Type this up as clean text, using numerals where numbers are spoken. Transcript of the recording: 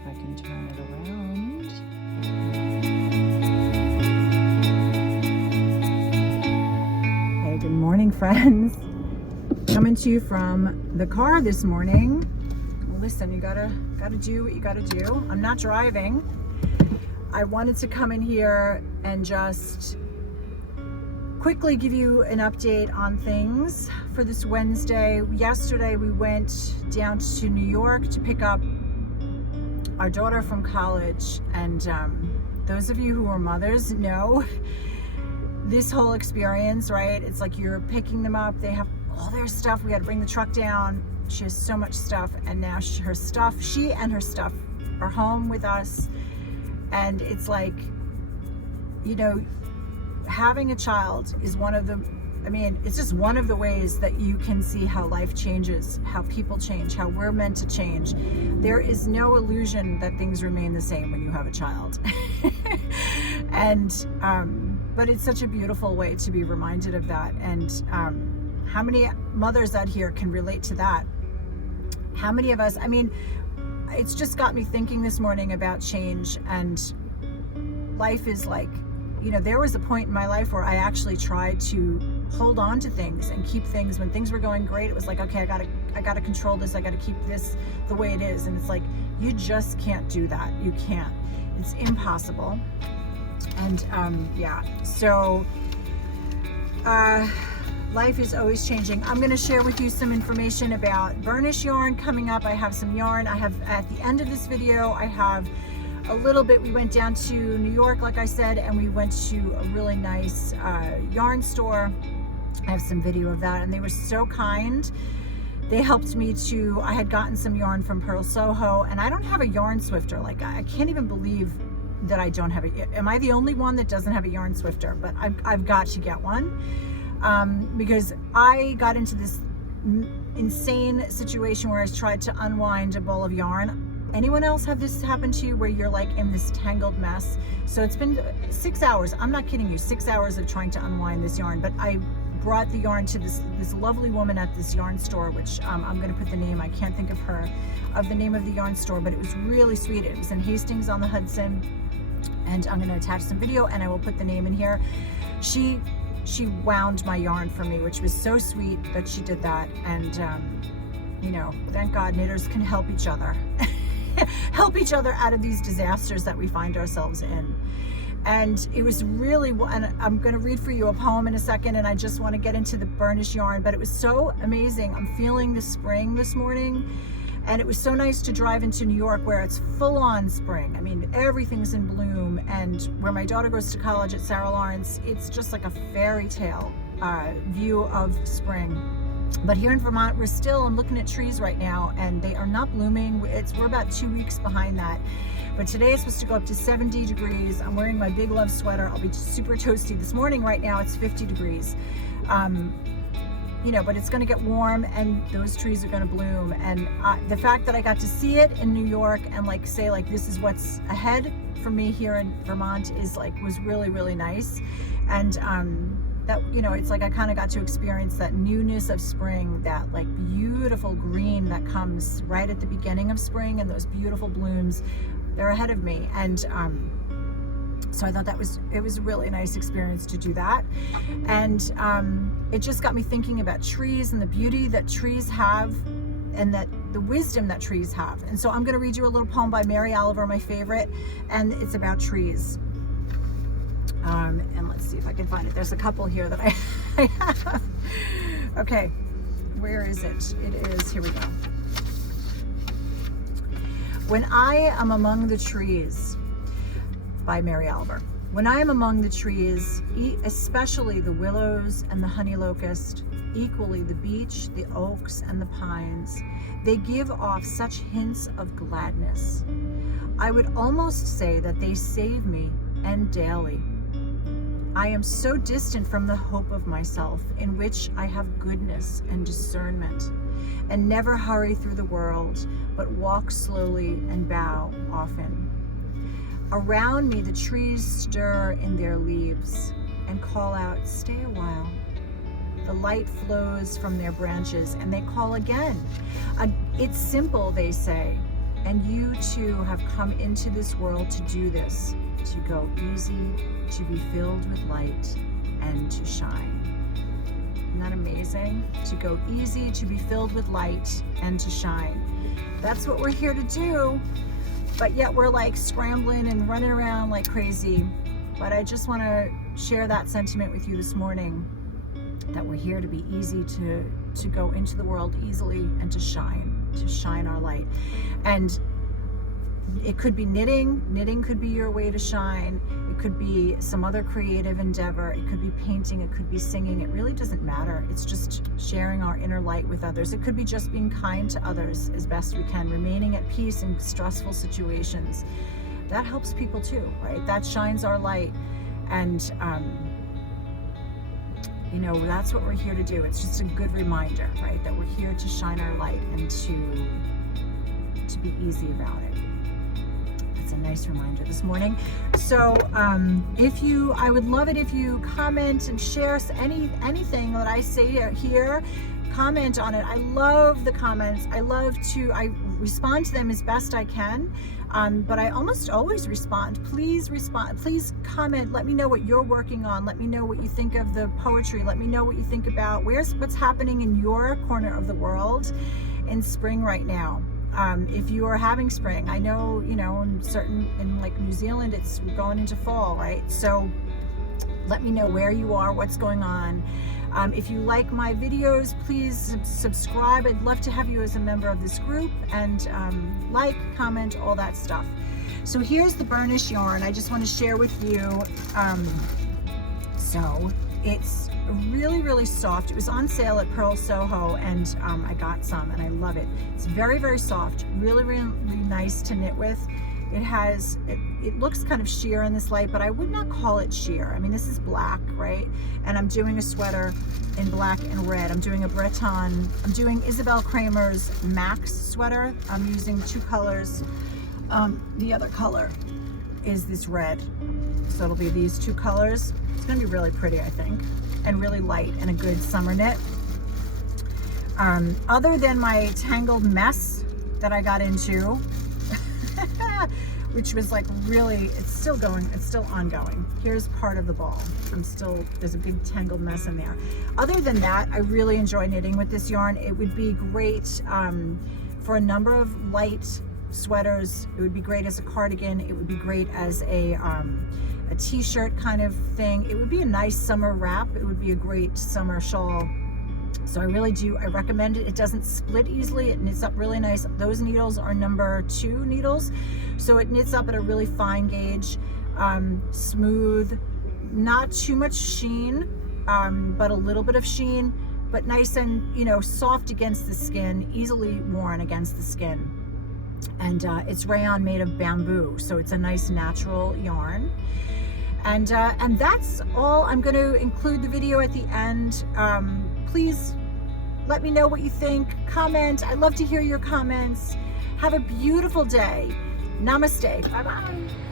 if I can turn it around. Hey, good morning, friends. Coming to you from the car this morning. Well, listen, you gotta do what you gotta do. I'm not driving. I wanted to come in here and just quickly give you an update on things for this Wednesday. Yesterday we went down to New York to pick up our daughter from college, and those of you who are mothers know this whole experience, right? It's like you're picking them up, they have all their stuff, we had to bring the truck down, she has so much stuff, and now she and her stuff are home with us. And it's like, you know, having a child is it's just one of the ways that you can see how life changes, how people change, how we're meant to change. There is no illusion that things remain the same when you have a child. And, but it's such a beautiful way to be reminded of that. And how many mothers out here can relate to that? How many of us, it's just got me thinking this morning about change, and life is like, you know, there was a point in my life where I actually tried to hold on to things and keep things. When things were going great, it was like, okay, I gotta control this, I gotta keep this the way it is. And it's like, you just can't do that. You can't. It's impossible. And so life is always changing. I'm gonna share with you some information about burnish yarn coming up. I have some yarn. I have, at the end of this video, I have a little bit. We went down to New York, like I said, and we went to a really nice yarn store. I have some video of that, and they were so kind. They helped me I had gotten some yarn from Pearl Soho, and I don't have a yarn swifter. Like, I can't even believe that I don't have it. Am I the only one that doesn't have a yarn swifter? But I've got to get one, because I got into this insane situation where I tried to unwind a ball of yarn. Anyone else have this happen to you, where you're like in this tangled mess? So it's been 6 hours. I'm not kidding you, 6 hours of trying to unwind this yarn. But I brought the yarn to this lovely woman at this yarn store, which I'm going to put the name. I can't think of the name of the yarn store, but it was really sweet. It was in Hastings on the Hudson, and I'm going to attach some video, and I will put the name in here. She wound my yarn for me, which was so sweet that she did that. And you know, thank God knitters can help each other. Help each other out of these disasters that we find ourselves in. And it was really, and I'm going to read for you a poem in a second, and I just want to get into the burnish yarn, but it was so amazing. I'm feeling the spring this morning, and it was so nice to drive into New York where it's full on spring. I mean, everything's in bloom, and where my daughter goes to college at Sarah Lawrence, it's just like a fairy tale view of spring. But here in Vermont, I'm looking at trees right now, and they are not blooming. We're about 2 weeks behind that. But today it's supposed to go up to 70 degrees. I'm wearing my Big Love sweater. I'll be super toasty. This morning right now it's 50 degrees. You know, but it's going to get warm, and those trees are going to bloom. And the fact that I got to see it in New York and say this is what's ahead for me here in Vermont was really, really nice. And that, you know, it's like I kind of got to experience that newness of spring, that beautiful green that comes right at the beginning of spring, and those beautiful blooms, they're ahead of me. And so I thought it was a really nice experience to do that. And it just got me thinking about trees and the beauty that trees have, and that the wisdom that trees have. And so I'm going to read you a little poem by Mary Oliver, my favorite, and it's about trees. And let's see if I can find it. There's a couple here that I have. Okay, where is it? It is, here we go. When I am among the trees, by Mary Oliver. When I am among the trees, especially the willows and the honey locust, equally the beech, the oaks, and the pines, they give off such hints of gladness. I would almost say that they save me, and daily. I am so distant from the hope of myself, in which I have goodness and discernment, and never hurry through the world, but walk slowly and bow often. Around me the trees stir in their leaves and call out, "Stay a while." The light flows from their branches, and they call again. It's simple, they say. And you too have come into this world to do this, to go easy, to be filled with light, and to shine. Isn't that amazing? To go easy, to be filled with light, and to shine. That's what we're here to do, but yet we're like scrambling and running around like crazy. But I just want to share that sentiment with you this morning, that we're here to be easy, to go into the world easily and to shine our light. And it could be knitting could be your way to shine. It could be some other creative endeavor. It could be painting, it could be singing. It really doesn't matter. It's just sharing our inner light with others. It could be just being kind to others as best we can, remaining at peace in stressful situations. That helps people too, right? That shines our light. And you know, that's what we're here to do. It's just a good reminder, right? That we're here to shine our light and to be easy about it. That's a nice reminder this morning. So I would love it if you comment and share anything that I say here. Comment on it. I love the comments. I respond to them as best I can. But I almost always respond. Please respond. Please comment. Let me know what you're working on. Let me know what you think of the poetry. Let me know what you think about what's happening in your corner of the world in spring right now. If you are having spring, I know, in like New Zealand, it's going into fall, right? So let me know where you are, what's going on. If you like my videos, please subscribe. I'd love to have you as a member of this group, and like, comment, all that stuff. So here's the burnish yarn I just want to share with you. So it's really, really soft. It was on sale at Pearl Soho, and I got some, and I love it. It's very, very soft, really, really nice to knit with. It looks kind of sheer in this light, but I would not call it sheer. I mean, this is black, right? And I'm doing a sweater in black and red. I'm doing I'm doing Isabel Kramer's Max sweater. I'm using 2 colors. The other color is this red. So it'll be these 2 colors. It's gonna be really pretty, I think, and really light and a good summer knit. Other than my tangled mess that I got into, which was like really, it's still ongoing. Here's part of the ball. There's a big tangled mess in there. Other than that, I really enjoy knitting with this yarn. It would be great for a number of light sweaters. It would be great as a cardigan. It would be great as a t-shirt kind of thing. It would be a nice summer wrap. It would be a great summer shawl. So I recommend it. It doesn't split easily. It knits up really nice. Those needles are number 2 needles. So it knits up at a really fine gauge, smooth, not too much sheen, but a little bit of sheen, but nice and, soft against the skin, easily worn against the skin. And it's rayon made of bamboo. So it's a nice natural yarn. And that's all. I'm going to include the video at the end. Please let me know what you think. Comment. I'd love to hear your comments. Have a beautiful day. Namaste. Bye-bye.